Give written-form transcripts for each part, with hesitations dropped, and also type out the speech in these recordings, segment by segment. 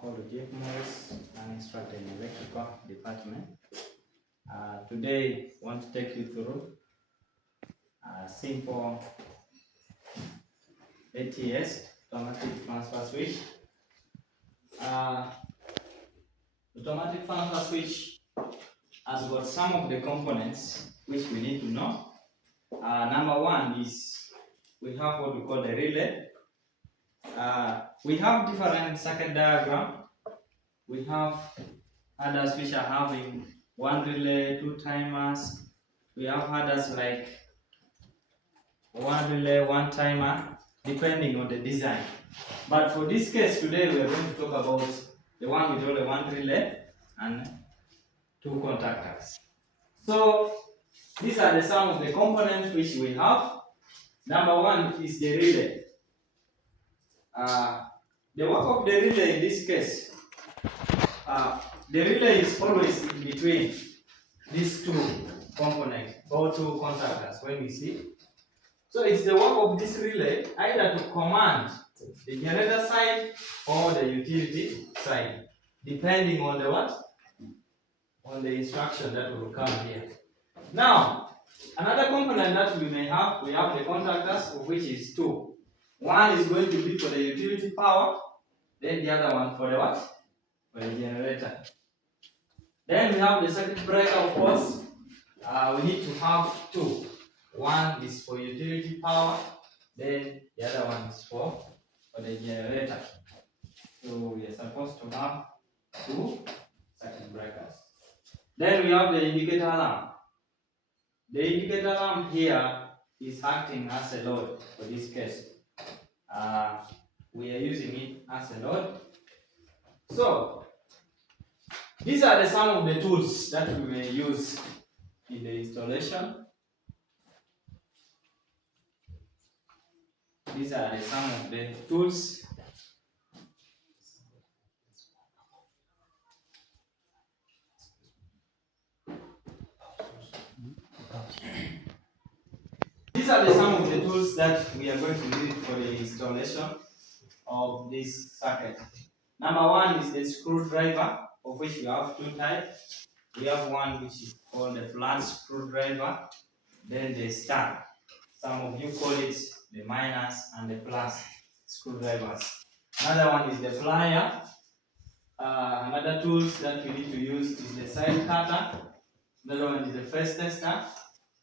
called Jeff Morris, an instructor in electrical department. Today, I want to take you through a simple ATS, automatic transfer switch. Automatic transfer switch has got some of the components which we need to know. Number one is we have what we call the relay. We have different circuit diagram. We have others which are having one relay, two timers. We have others like one relay, one timer, depending on the design. But for this case today, we are going to talk about the one with only one relay and two contactors. So these are some of the components which we have. Number one is the relay. The work of the relay in this case, the relay is always in between these two components or two contactors when we see. So it's the work of this relay either to command the generator side or the utility side, depending on the what? On the instruction that will come here. Now, another component that we may have, we have the contactors, of which is two. One is going to be for the utility power, then the other one for the what? For the generator. Then we have the circuit breaker, of course. We need to have two. One is for utility power, then the other one is for the generator. So we are supposed to have two circuit breakers. Then we have the indicator lamp. The indicator lamp here is acting as a load for this case. We are using it as a load. So these are some of the tools that we may use in the installation. These are some of the tools. These are some of the tools that we are going to need for the installation of this circuit. Number one is the screwdriver, of which we have two types. We have one which is called the flat screwdriver, then the star. Some of you call it the minus and the plus screwdrivers. Another one is the plier. Another tools that we need to use is the side cutter. Another one is the phase tester.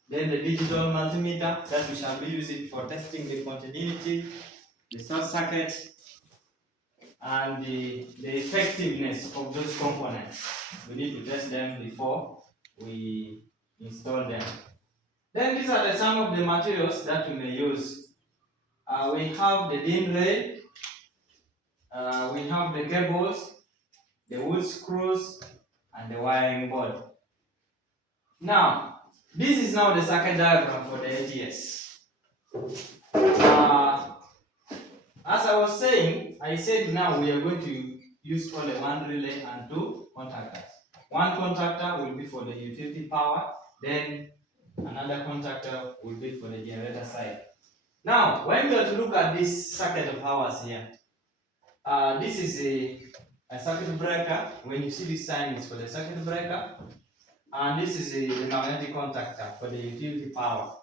Then the digital multimeter that we shall be using for testing the continuity, the short circuit, and the effectiveness of those components. We need to test them before we install them. Then these are some of the materials that we may use. We have the DIN rail, we have the cables, the wood screws, and the wiring board. Now, this is now the circuit diagram for the ATS. As I was saying, I said now we are going to use only one relay and two contactors. One contactor will be for the utility power, then another contactor will be for the generator side. Now, when we are to look at this circuit of ours here, this is a circuit breaker. When you see this sign, it's for the circuit breaker. And this is the magnetic contactor for the utility power.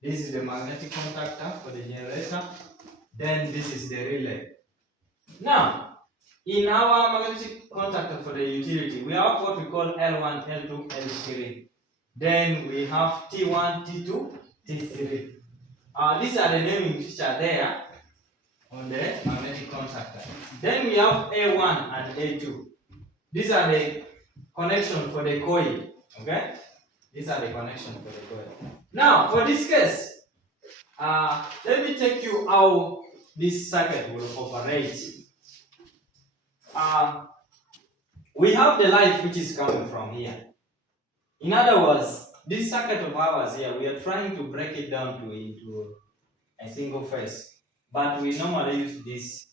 This is the magnetic contactor for the generator. Then this is the relay. Now, in our magnetic contactor for the utility, we have what we call L1, L2, L3. Then we have T1, T2, T3. These are the namings which are there on the magnetic contactor. Then we have A1 and A2. These are the connection for the coil. Okay? These are the connections for the coil. Now, for this case, let me take you how this circuit will operate. We have the light which is coming from here. In other words, this circuit of ours here, we are trying to break it down into a single phase. But we normally use this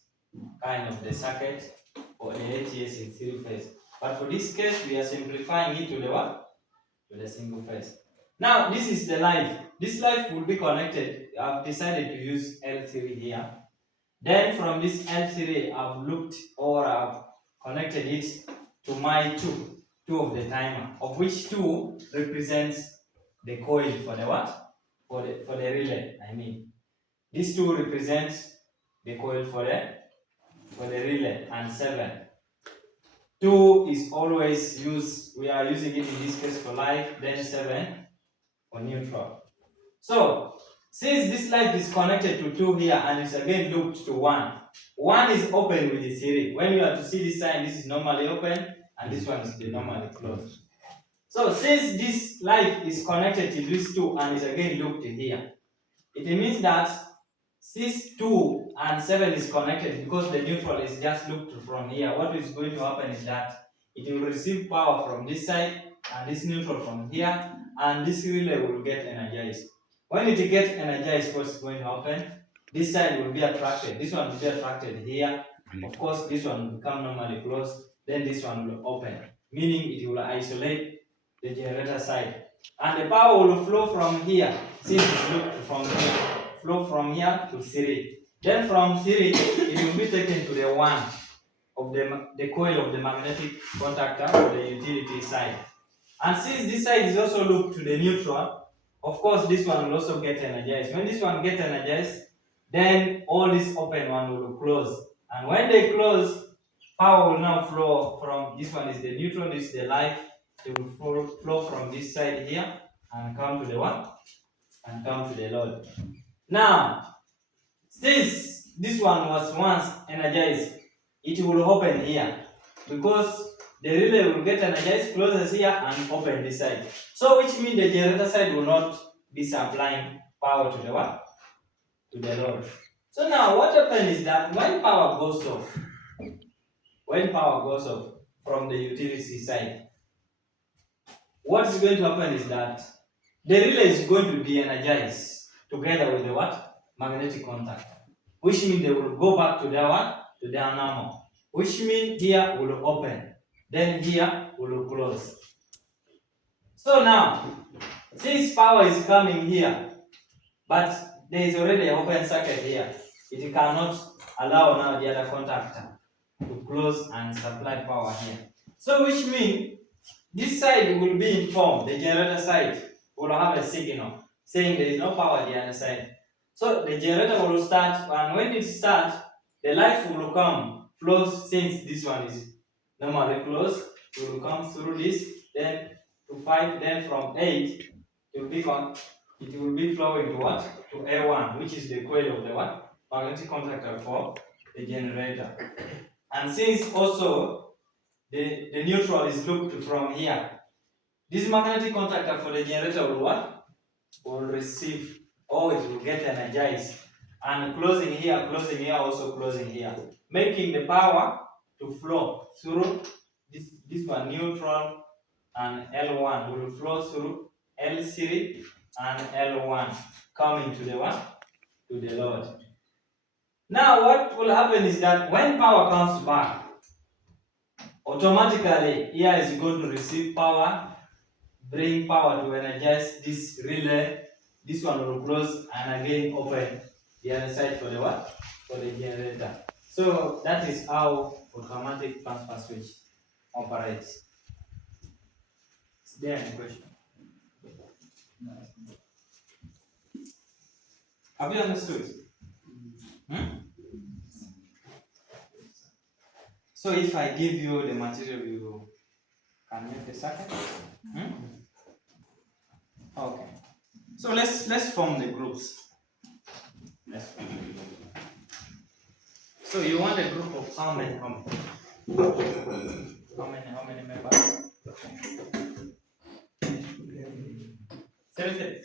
kind of the circuit for the ATS in three phase. But for this case, we are simplifying it to the what? To the single phase. Now, this is the live. This live will be connected. I've decided to use L3 here. Then from this L3, I've looked or I've connected it to my two of the timer, of which 2 represents the coil for the what? For the relay. I mean, these 2 represents the coil for the relay, and 7. 2 is always used. We are using it in this case for live. Then 7 for neutral. So since this live is connected to 2 here and it's again looped to 1, 1 is open with the 3. When you are to see this sign, this is normally open and this one is normally closed. So since this live is connected to these 2 and is again looped here, it means that since 2 and 7 is connected, because the neutral is just looped from here, what is going to happen is that it will receive power from this side and this neutral from here, and this relay will get energized. When it gets energized, what's going to happen? This side will be attracted, this one will be attracted here. Of course, this one will become normally closed, then this one will open, meaning it will isolate the generator side. And the power will flow from here, since it's looped from here, flow from here to 3. Then from 3, it will be taken to the 1 of the coil of the magnetic contactor or the utility side. And since this side is also looped to the neutral, of course this one will also get energized. When this one gets energized, then all this open one will close. And when they close, power will now flow from, this one is the neutral, this is the live. It will flow from this side here and come to the one and come to the load. Now, since this one was once energized, it will open here because the relay will get energized, closes here and open this side. So which means the generator side will not be supplying power to the what? To the load. So now what happens is that when power goes off from the utility side, what is going to happen is that the relay is going to de-energize together with the what? Magnetic contactor. Which means they will go back to their what? To their normal. Which means here will open. Then here will close. So now, since power is coming here, but there is already an open circuit here, it cannot allow now the other contactor to close and supply power here. So which means this side will be informed, the generator side will have a signal saying there is no power the other side. So the generator will start, and when it starts, the light will come, flows, since this one is normally closed, it will come through this, then to 5, then from 8, it will be flowing to what? To A1, which is the coil of the what? Magnetic contactor for the generator. And since also the neutral is looped from here, this magnetic contactor for the generator will what? Will receive, or it will get energized. And closing here, also closing here. Making the power to flow through this one, neutral and L1 will flow through L3 and L1, coming to the what? To the load. Now what will happen is that when power comes back, automatically here is going to receive power, bring power to energize this relay. This one will close and again open the other side for the what? For the generator. So that is how automatic transfer switch operates. Is there any question? Have you understood? So if I give you the material, you can make the circuit? Okay. So let's form the groups. So you want a group of how many? How many members? 7.